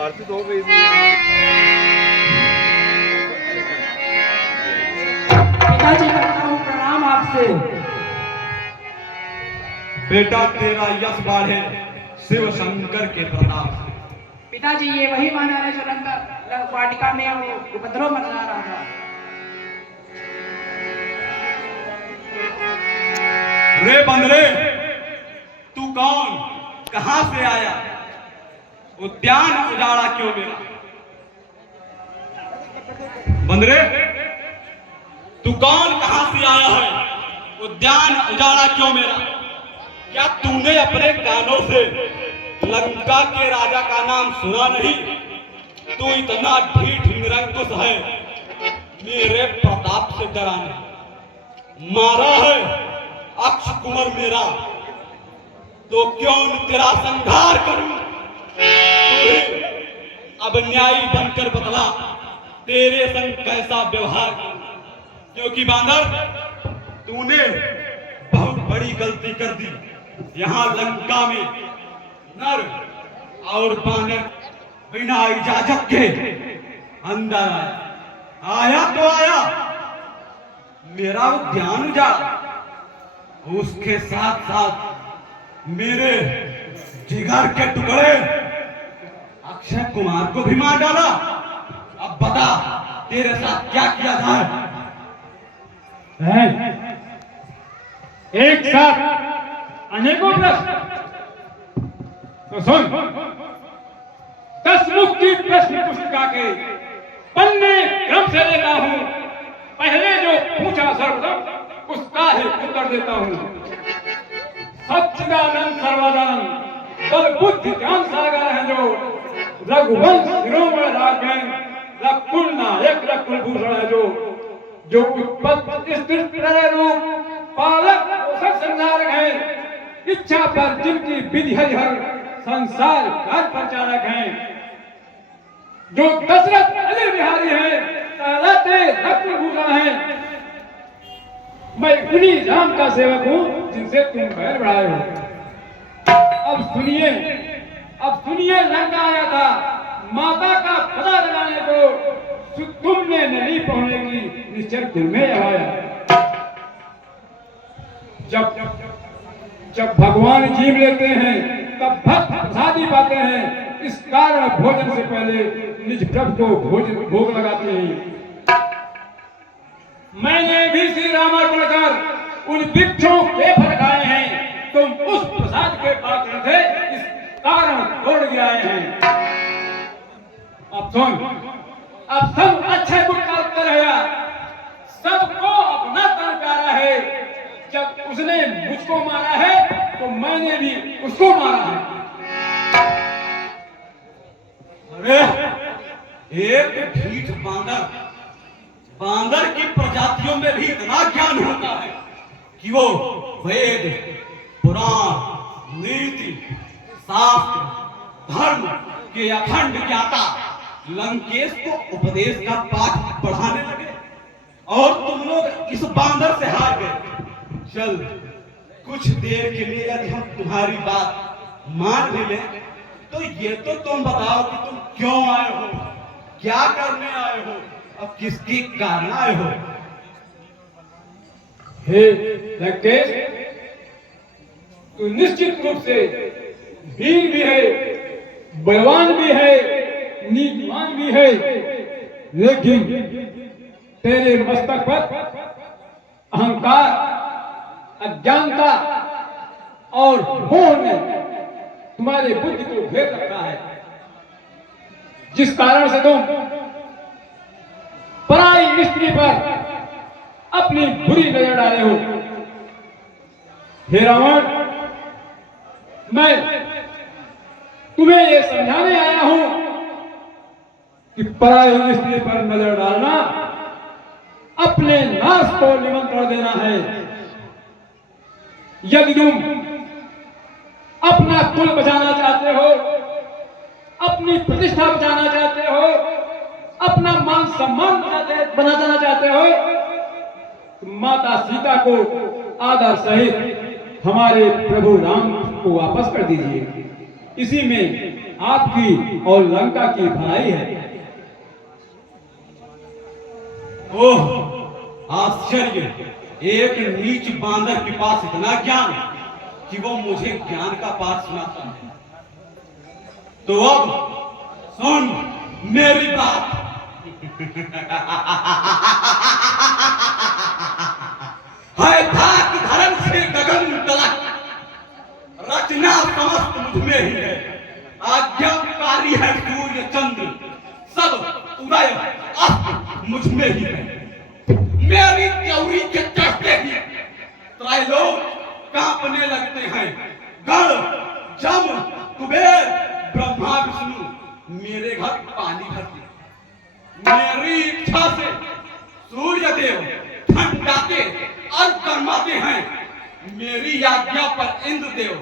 आरती तो हो गई थी। पिताजी करता हूँ प्रणाम आपसे। बेटा तेरा यश बाढ़े शिव शंकर के प्रताप से। पिताजी ये वही वानर है जो लंका वाटिका में उपद्रव मचा रहा था। रे बंदरे, तू कौन, कहां से आया, उद्यान उजाड़ा क्यों मेरा? बंदरे, तू कौन, कहां से आया है, उद्यान उजाड़ा क्यों मेरा? क्या तूने अपने कानों से लंका के राजा का नाम सुना नहीं? तू इतना ढीठ निरंकुश है, मेरे प्रताप से डराने मारा है अक्ष कुंवर मेरा, तो क्यों न तेरा संहार करूं? तू अब न्यायी बनकर बतला, तेरे संग कैसा व्यवहार करूं? क्योंकि बांदर, तूने बहुत बड़ी गलती कर दी। यहाँ लंका में नर और बानर बिना इजाजत के अंदर आया तो आया, मेरा उद्यान उजाड़ा, उसके साथ साथ मेरे जिगर के टुकड़े अक्षय कुमार को भी मार डाला। अब बता तेरे साथ क्या किया जाए? एक साथ अनेकों प्रश्न, तो सुन। 10 मुख की प्रश्न पुस्तिका के पन्ने क्रम से लेता हूं, पहले जो पूछा सर्वप्रथम उसका ही उत्तर देता हूं। सच्चिदानंद सर्वानंद बल बुद्धि ज्ञान सागर है जो, रघुवंश शिरोमणि राघवेंद्र रघुकुल नायक रघुकुल भूषण है जो उत्पत्ति स्थिर प्रलय रूप पालक पोषक संहारक है, इच्छा पर जिनकी विधि हरिहर संसार कार्य प्रचारक हैं, जो दशरथ अजय बिहारी है, कहलाते रघुकुल भूषण है। मैं उन्हीं राम का सेवक हूं जिनसे तुम बैर बढ़ाए हो। अब सुनिए लंका आया था माता का पता लगाने को, तुमने नहीं पहुंचने की निश्चय दिल में आया। जब भगवान जीव लेते हैं तब भक्त प्रसादी पाते हैं, इस कारण भोजन से पहले निज प्रभु को भोग लगाते हैं। मैंने भी श्री रामार्पण कर उन वृक्षों के फल खाए हैं, तुम उस प्रसाद के पात्र थे, इस कारण छोड़ गिराए हैं। अब सब अच्छे गुण का उत्तर है, सबको अपना तन प्यारा है। जब उसने मुझको मारा है तो मैंने भी उसको मारा है। अरे एक ढीठ बांदर की प्रजातियों में भी इतना ज्ञान होता है कि वो वेद, पुराण, नीति, शास्त्र, धर्म के अखंड ज्ञाता लंकेश को उपदेश का पाठ पढ़ाने लगे और तुम लोग इस बांदर से हार गए। चल, कुछ देर के लिए यदि हम तुम्हारी बात मान भी लें, तो ये तो तुम बताओ कि तुम क्यों आए हो, क्या करने आए हो, अब किसके कारण आए हो? हे लंकेश, तू निश्चित रूप से वीर भी है, बलवान भी है, नीतिवान भी है, लेकिन तेरे मस्तक पर अहंकार, अज्ञानता और मोह ने तुम्हारी बुद्धि को घेर रखा है, जिस कारण से तुम पराई स्त्री पर अपनी बुरी नजर डाले हो। हे रावण, मैं तुम्हें यह समझाने आया हूं कि पराई स्त्री पर नजर डालना अपने नाश को निमंत्रण देना है। यदि तुम अपना कुल बचाना चाहते हो, अपनी प्रतिष्ठा बचाना चाहते हो, अपना मान सम्मान बनाना चाहते हो, तो माता सीता को आदर सहित हमारे प्रभु राम को वापस कर दीजिए। इसी में आपकी और लंका की भलाई है। ओह आश्चर्य, एक नीच बांदर के पास इतना ज्ञान कि वो मुझे ज्ञान का पाठ सुनाता है। तो अब सुन मेरी बात। है धाक धर्म से गगन तलक, रचना समस्त मुझ में ही है। आज्ञाकारी है सूर्य चंद्र, सब उदय अस्त मुझ में ही है। मेरी त्योरी के चढ़ते ही त्रैलोक कांपने लगते हैं। गण जम कुबेर ब्रह्मा विष्णु मेरे घर पानी भरते। मेरी इच्छा से सूर्य देव ठंडाते और गर्माते हैं। मेरी आज्ञा पर इंद्र देव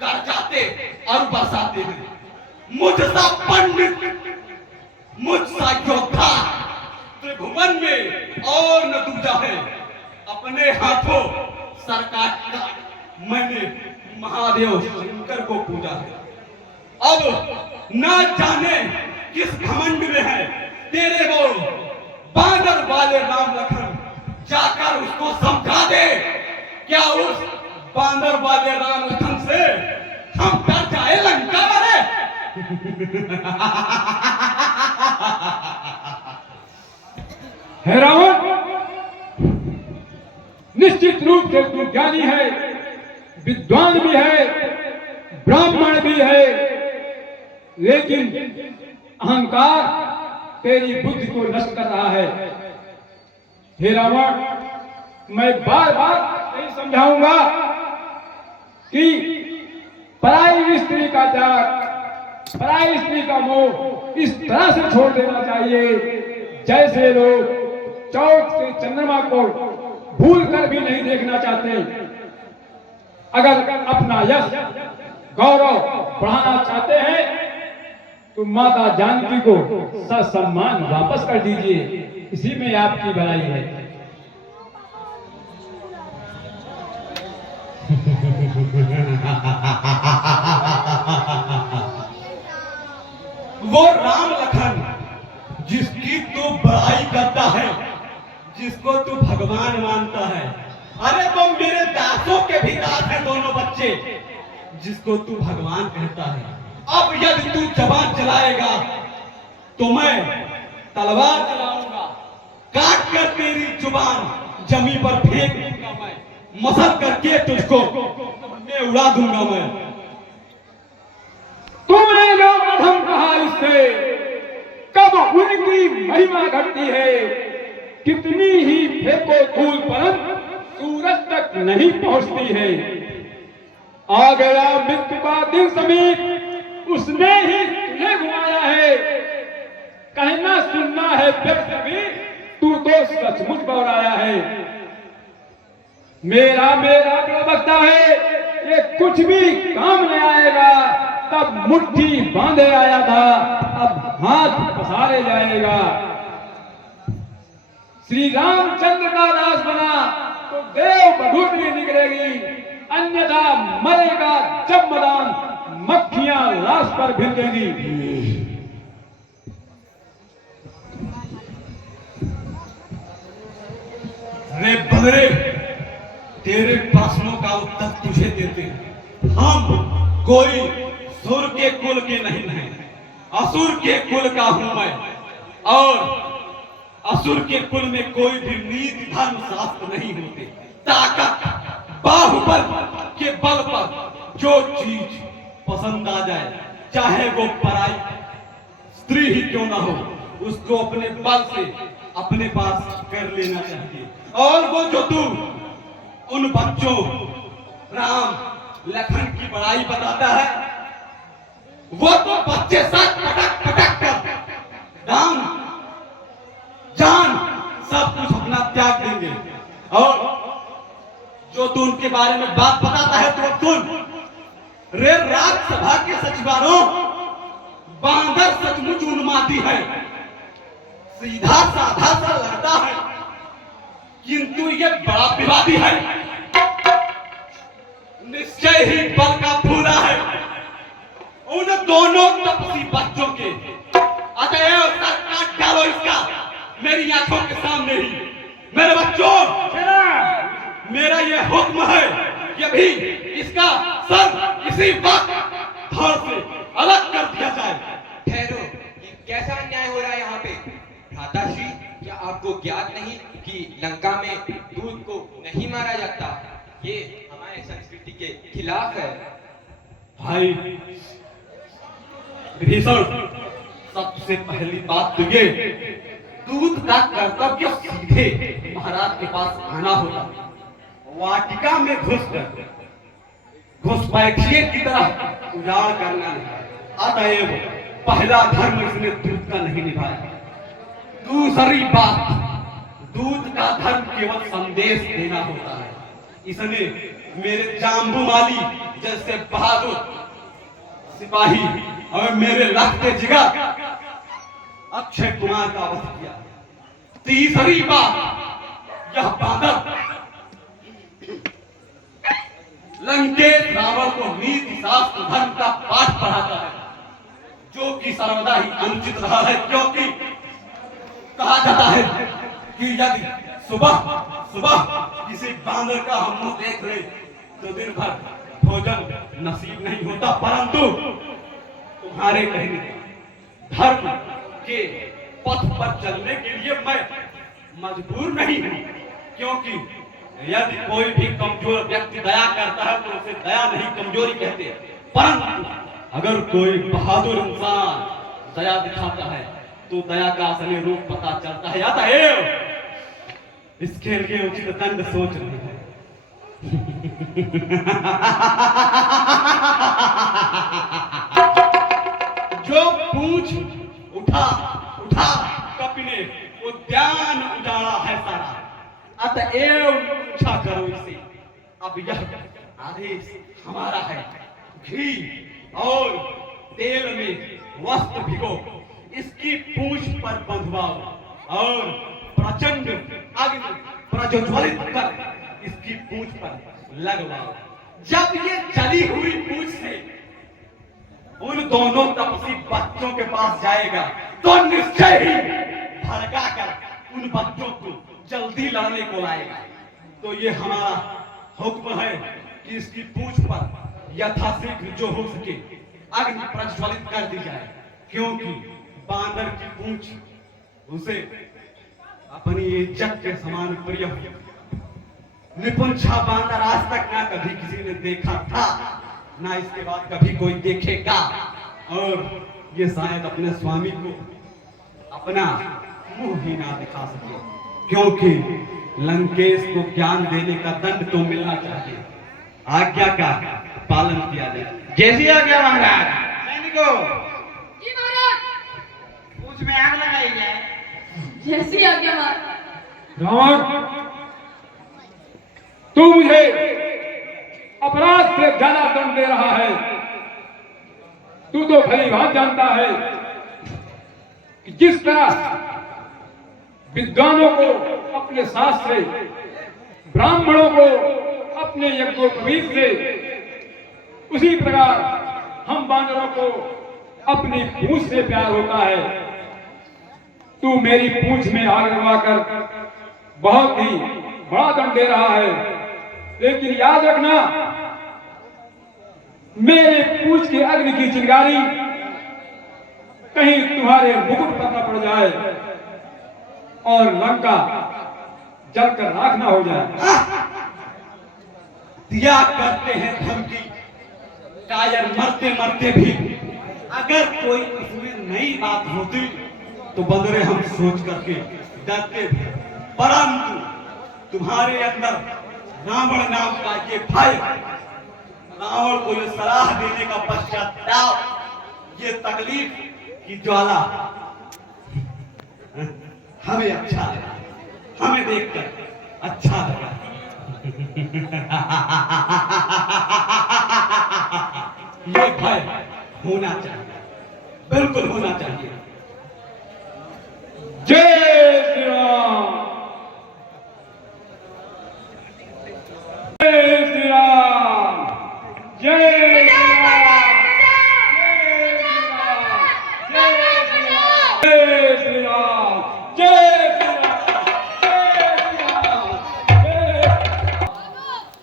गरजाते और बरसाते हैं। मुझसा पंडित, मुझसा योद्धा त्रिभुवन में और न दूजा है। अपने हाथों सरकार का मैंने महादेव शंकर को पूजा है। अब न जाने किस घमंड में है तेरे वो बांदर वाले राम लखन। जाकर उसको समझा दे, क्या उस बांदर वाले राम लखन से हम डर जाए लंका वाले? है रावण, निश्चित रूप से तू ज्ञानी है, विद्वान भी है, ब्राह्मण भी है, लेकिन अहंकार तेरी बुद्धि को नष्ट कर रहा है। हे रावण, मैं बार बार नहीं समझाऊंगा कि पराई स्त्री का त्याग, पराई स्त्री का मोह इस तरह से छोड़ देना चाहिए जैसे लोग चौथ के चंद्रमा को भूल कर भी नहीं देखना चाहते। अगर अपना यश गौरव बढ़ाना चाहते हैं तो माता जानकी को ससम्मान वापस कर दीजिए, इसी में आपकी भलाई है। वो राम लखन जिसकी तू बड़ाई करता है, जिसको तू भगवान मानता है, अरे तो मेरे दासों के भी दास है दोनों बच्चे, जिसको तू भगवान कहता है। अब यदि तू जबान चलाएगा तो मैं तलवार चलाऊंगा, काट कर तेरी जुबान जमीन पर फेंक दूंगा। मैं मसल करके तुझको मैं उड़ा दूंगा। मैं तुमने जो अधम कहा इससे कब उनकी महिमा घटती है। कितनी ही फेंको धूल परंतु सूरज तक नहीं पहुंचती है। आ गया मृत्यु का दिन समीप, उसने ही तुझे घुमाया है। कहना सुनना है व्यर्थ भी, तू तो सचमुच बौराया है। मेरा मेरा प्रवक्ता है, ये कुछ भी काम नहीं आएगा। तब मुट्ठी बांधे आया था, अब हाथ पसारे जाएगा। श्री रामचंद्र का दास बना तो देव बढ़ोतरी निकलेगी, अन्यथा मरेगा जब मदान, मक्खियां लाश पर भिड़ेंगी। रे बंदरे, तेरे प्रश्नों का उत्तर तुझे देते हैं। हम कोई सुर के कुल के नहीं हैं, असुर के कुल का हूं मैं। और असुर के कुल में कोई भी नीति धर्म शास्त्र नहीं होते। ताकत बाहुबल के बल पर जो चीज पसंद आ जाए, चाहे वो पराई स्त्री ही क्यों ना हो, उसको अपने बल से अपने पास कर लेना चाहिए। और वो जो तू उन बच्चों राम लखन की बड़ाई बताता है, वो तो बच्चे साथ पटक पटक कर राम जान सब कुछ अपना त्याग देंगे। और जो तू उनके बारे में बात बताता है तो सुन। रे राज्यसभा के सचिवारों, बांदर सचमुच उन्मादी है, सीधा साधा सा लगता है, किंतु ये बड़ा विवादी है। निश्चय ही बल का फूला है। उन दोनों तपसी बच्चों के। अतएव सर काट डालो इसका मेरी आंखों के सामने ही। मेरे बच्चों, मेरा यह हुक्म है कि अभी इसका सर इसी वक्त धड़ से अलग कर दिया जाए। ठहरो, ये कैसा अन्याय हो रहा है यहाँ पे? भ्राताश्री, क्या आपको ज्ञात नहीं कि लंका में दूध को नहीं मारा जाता? ये हमारे संस्कृति के खिलाफ है। भाई विभीषण, सबसे पहली बात तो ये, दूध का कर्तव्य सीधे महाराज के पास आना होता, वाटिका में घुसपैठिए की तरह उजाड़ करना नहीं। अतएव पहला धर्म इसने दूध का नहीं निभाया। दूसरी बात, दूध का धर्म केवल संदेश देना होता है। इसने मेरे जाम्बूमाली जैसे बहादुर सिपाही और मेरे लगते जिगर अक्षय कुमार का वध किया। तीसरी बात, यह बांदर लंकेश रावण को नीति शास्त्र धर्म का पाठ पढ़ाता है, जो कि सर्वदा ही अनुचित रहा है। क्योंकि कहा जाता है कि यदि सुबह सुबह किसी बांदर का हम मुंह देख ले तो दिन भर भोजन नसीब नहीं होता। परंतु तुम्हारे कहने धर्म के पथ पर चलने के लिए मैं मजबूर नहीं हूं। क्योंकि यदि कोई भी कमजोर व्यक्ति दया करता है तो उसे दया नहीं कमजोरी कहते हैं। परंतु अगर कोई बहादुर इंसान दया दिखाता है तो दया का असली रूप पता चलता है। अतएव इसके लिए उचित दंड सोच रहे हैं। जो पूछ उठा उठा कपिने उद्यान उजाड़ा है सारा। अतएव इच्छा करो इसे। अब यह आदेश हमारा है, घी और तेल में वस्त्र भिगो, इसकी पूंछ पर बंधवाओ और प्रचंड अग्नि प्रज्वलित कर इसकी पूंछ पर लगवाओ। जब ये जली हुई पूंछ से उन दोनों तपसी बच्चों के पास जाएगा तो निश्चय ही भड़का कर उन बच्चों को जल्दी लड़ने को लाएगा। तो ये हमारा हुक्म है कि इसकी पूंछ पर यथाशीघ्र जो हो सके अग्नि प्रज्वलित कर दी जाए। क्योंकि बांदर की पूंछ उसे अपनी इज्जत के समान प्रिय हो। निपुंछा बांदर आज तक ना कभी किसी ने देखा था, ना इसके बाद कभी कोई देखेगा। और ये शायद अपने स्वामी को अपना मुंह ही ना दिखा सके। क्योंकि लंकेश को ज्ञान देने का दंड तो मिलना चाहिए। आज्ञा का पालन किया जाए। जैसी आज्ञा महाराज। सैनिकों, जी महाराज। पूंछ में आग लगाई जाए। जैसी आज्ञा महाराज। रावण, तू मुझे अपराध से ज्यादा दंड दे रहा है। तू तो भली बात जानता है कि जिस तरह विद्वानों को अपने शास्त्र से, ब्राह्मणों को अपने यज्ञोपवीत से, उसी प्रकार हम बानरों को अपनी पूंछ से प्यार होता है। तू मेरी पूंछ में आग लगाकर बहुत ही बड़ा दंड दे रहा है। लेकिन याद रखना, मेरे पूंछ की अग्नि की चिंगारी कहीं तुम्हारे मुकुट पर न पड़ जाए और लंका जलकर राख न हो जाए। दिया करते हैं धर्म की कायर मरते मरते भी। अगर कोई इसमें नई बात होती तो बंदरे हम सोच करके डरते थे। परंतु तुम्हारे अंदर रावण नाम का ये भय, रावण को ये सलाह देने का पश्चाताप, ये तकलीफ की ज्वाला हमें अच्छा लगा, हमें देखकर अच्छा लगा। ये भय होना चाहिए, बिल्कुल होना चाहिए। जय श्री राम, जय श्री राम, जय श्री राम, जय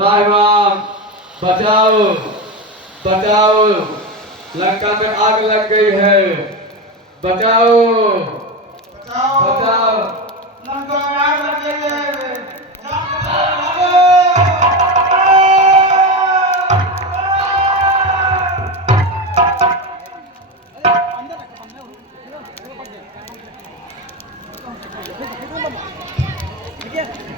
राम बचाओ बचाओ, लंका में आग लग गई है, बचाओ बचाओ। लंका में आग लग गई है। ठीक है।